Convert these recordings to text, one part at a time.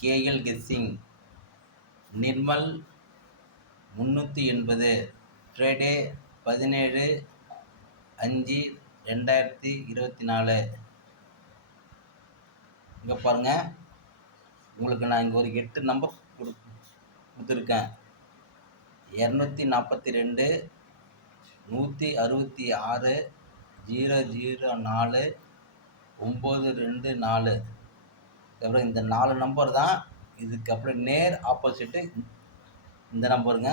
KL guessing Nirmal 380 Friday 17/5/2024. இங்கே பாருங்கள், உங்களுக்கு நான் இங்கே ஒரு 8 நம்பர் கொடுத்துருக்கேன். 242 166 004 924. அப்புறம் இந்த 4 நம்பர் தான். இதுக்கு அப்புறம் நேர் ஆப்போசிட்டு இந்த நம்பருங்க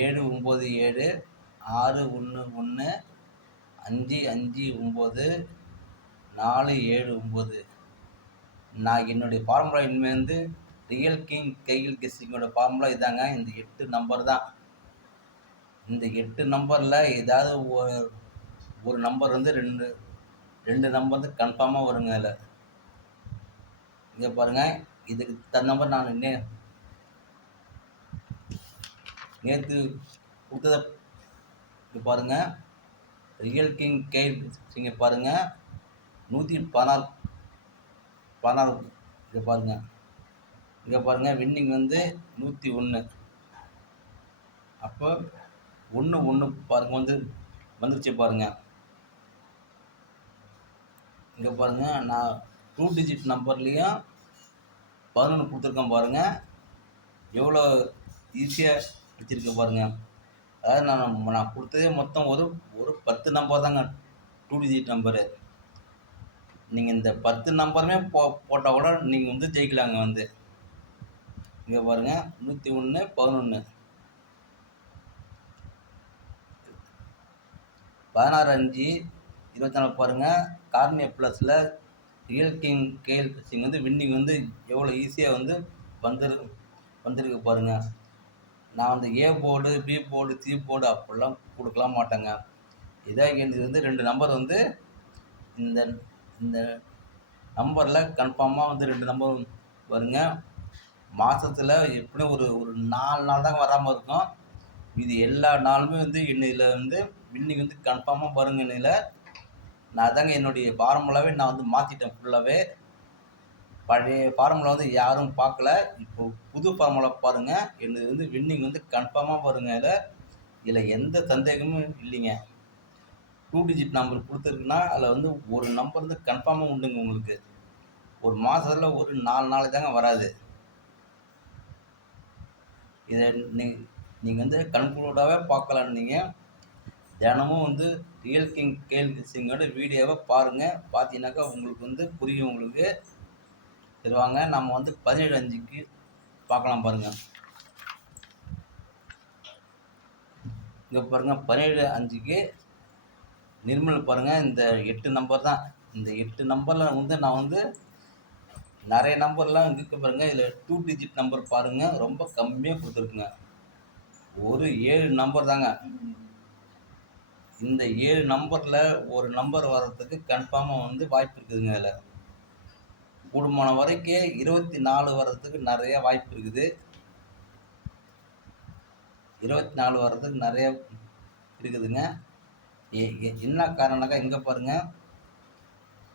797 611 559 479. நான் என்னுடைய ஃபார்முலா இனிமேல் வந்து ரியல் கிங் கேஎல் கெஸ்ஸிங்கோட ஃபார்முலா இதாங்க. இந்த 8 நம்பர் தான். இந்த 8 நம்பரில் ஏதாவது ஒரு நம்பர் வந்து ரெண்டு நம்பர் வந்து கன்ஃபார்மாக வருங்க. அதில் இங்கே பாருங்கள், இதுக்கு தன் நம்பர் நான் நேற்று கொடுத்ததை இங்கே பாருங்கள். ரியல் கிங் கேஎல் கெஸ்ஸிங்கை பாருங்கள், 116. இங்கே பாருங்கள் வின்னிங் வந்து 101. அப்போ 1 பாருங்கள் வந்துருச்சு பாருங்கள். இங்கே பாருங்கள், நான் 2 டிஜிட் நம்பர்லேயும் 11 கொடுத்துருக்கேன் பாருங்கள். எவ்வளோ ஈஸியாக வச்சுருக்கேன் பாருங்கள். அதாவது நான் கொடுத்ததே மொத்தம் ஒரு 10 நம்பர் தாங்க, 2 டிஜிட் நம்பரு. நீங்கள் இந்த 10 நம்பருமே போட்டால் கூட நீங்கள் வந்து ஜெயிக்கலாங்க. வந்து இங்கே பாருங்கள் 101 11 16/5/24 பாருங்கள். கார்னியா ப்ளஸில் ரியல் கிங் கேஎல் கெஸ்ஸிங் வந்து வின்னிங் வந்து எவ்வளோ ஈஸியாக வந்து வந்திருக்கு பாருங்கள். நான் வந்து A board B board C board அப்படிலாம் கொடுக்கலாம் மாட்டேங்க. இதாக இது வந்து 2 நம்பர் வந்து இந்த இந்த நம்பரில் கன்ஃபார்மாக வந்து 2 நம்பர் வருங்க. மாதத்தில் எப்படியும் ஒரு 4 நாள் தாங்க வராமல் இருக்கும். இது எல்லா நாளுமே வந்து இதில் வந்து வின்னிங் வந்து கன்ஃபார்மாக வருங்க. இதில் நான் அதாங்க என்னுடைய ஃபார்முலாவே நான் வந்து மாற்றிட்டேன் ஃபுல்லாகவே. பழைய ஃபார்முலா வந்து யாரும் பார்க்கல. இப்போ புது ஃபார்முலா பாருங்கள். என்னது வந்து வின்னிங் வந்து கன்ஃபார்மாக வருங்க. இதில் எந்த சந்தேகமும் இல்லைங்க. 2 டிஜிட் நம்பர் கொடுத்துருக்குன்னா அதில் வந்து ஒரு நம்பர் வந்து கன்ஃபார்மாக உண்டுங்க. உங்களுக்கு ஒரு மாதத்தில் ஒரு 4 நாள் தாங்க வராது. இதை நீங்கள் வந்து கன்க்ளூடாகவே பார்க்கலாம். நீங்கள் தினமும் வந்து ரியல் கிங் கேஎல் கெஸ்ஸிங்கோட வீடியோவை பாருங்கள். பார்த்தீங்கன்னாக்கா உங்களுக்கு வந்து புரியும் உங்களுக்கு. சரி வாங்க, நம்ம வந்து 17/5க்கு பார்க்கலாம் பாருங்கள். இங்கே பாருங்கள் 17/5க்கு நிர்மல் பாருங்கள். இந்த 8 நம்பர் தான். இந்த 8 நம்பரில் வந்து நான் வந்து நிறைய நம்பர்லாம் இருக்கு பாருங்கள். இதில் 2 டிஜிட் நம்பர் பாருங்கள், ரொம்ப கம்மியாக கொடுத்துருக்குங்க. ஒரு 7 நம்பர் தாங்க. இந்த 7 நம்பரில் ஒரு நம்பர் வர்றதுக்கு கன்ஃபார்மாக வந்து வாய்ப்பு இருக்குதுங்க. அதில் கூடுமான வரைக்கும் 24 வர்றதுக்கு நிறைய வாய்ப்பு இருக்குது. 24 வர்றதுக்கு நிறைய இருக்குதுங்க. என்ன காரணம்னாக்கா இங்கே பாருங்கள்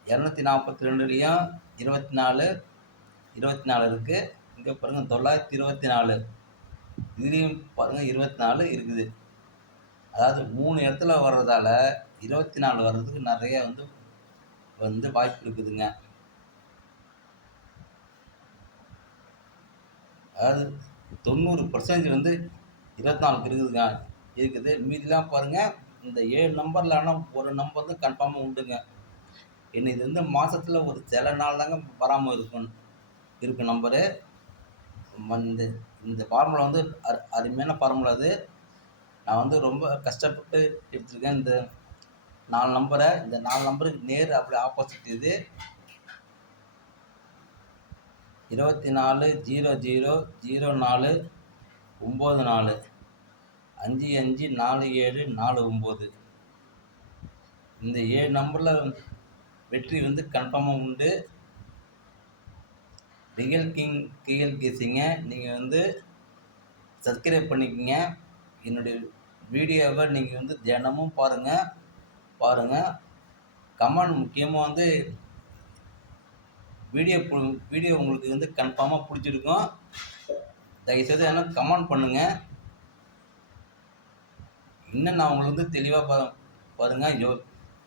242லேயும் 24 இருக்குது. இங்கே பாருங்கள் 924 இதுலேயும் பாருங்கள் 24 இருக்குது. அதாவது 3 இடத்துல வர்றதால 24 வர்றதுக்கு நிறைய வந்து வாய்ப்பு இருக்குதுங்க. அதாவது 90% வந்து 24 இருக்குது. மீதிலாம் பாருங்கள் இந்த 7 நம்பரில் ஆனால் ஒரு நம்பர் தான் கன்ஃபார்மாக உண்டுங்க. இது வந்து மாதத்தில் ஒரு சில நாள் தாங்க வராமல் இருக்கும் நம்பரு. இந்த ஃபார்முலா வந்து அருமையான ஃபார்முலா. அது நான் வந்து ரொம்ப கஷ்டப்பட்டு எடுத்துருக்கேன். இந்த 4 நம்பரை. இந்த 4 நம்பருக்கு நேர் அப்படி ஆப்போசிட் இது 24 00 04 94 55 47 49. இந்த 7 நம்பரில் வெற்றி வந்து கன்ஃபார்மாக உண்டு. ரியல் கிங் கேஎல் கெஸ்ஸிங்கை நீங்கள் வந்து சப்ஸ்கிரைப் பண்ணிக்கோங்க. என்னுடைய வீடியோவை நீங்கள் வந்து தினமும் பாருங்கள். கமெண்ட் முக்கியமாக வந்து வீடியோ வீடியோ உங்களுக்கு வந்து கன்ஃபார்மாக பிடிச்சிருக்கும். தயவுசெய்து ஏன்னா கமெண்ட் பண்ணுங்கள். இன்னும் நான் உங்களுக்கு வந்து தெளிவாக பாருங்கள்.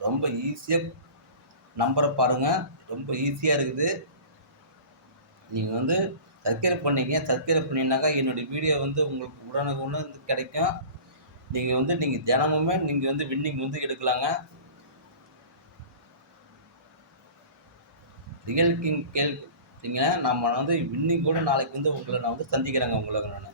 ரொம்ப ஈஸியாக நம்பரை பாருங்கள். ரொம்ப ஈஸியாக இருக்குது. நீங்கள் வந்து சப்ஸ்கிரைப் பண்ணீங்க. சப்ஸ்கிரைப் பண்ணிங்கனாக்கா என்னுடைய வீடியோ வந்து உங்களுக்கு உடனுக்குடன் வந்து கிடைக்கும். நீங்கள் தினமுமே நீங்கள் வந்து வின்னிங் வந்து எடுக்கலாங்க. ரியல் கிங் கேள்விங்க நம்ம வந்து வின்னிங் கூட நாளைக்கு வந்து உங்களை நான் வந்து சந்திக்கிறேங்க உங்களை நான்.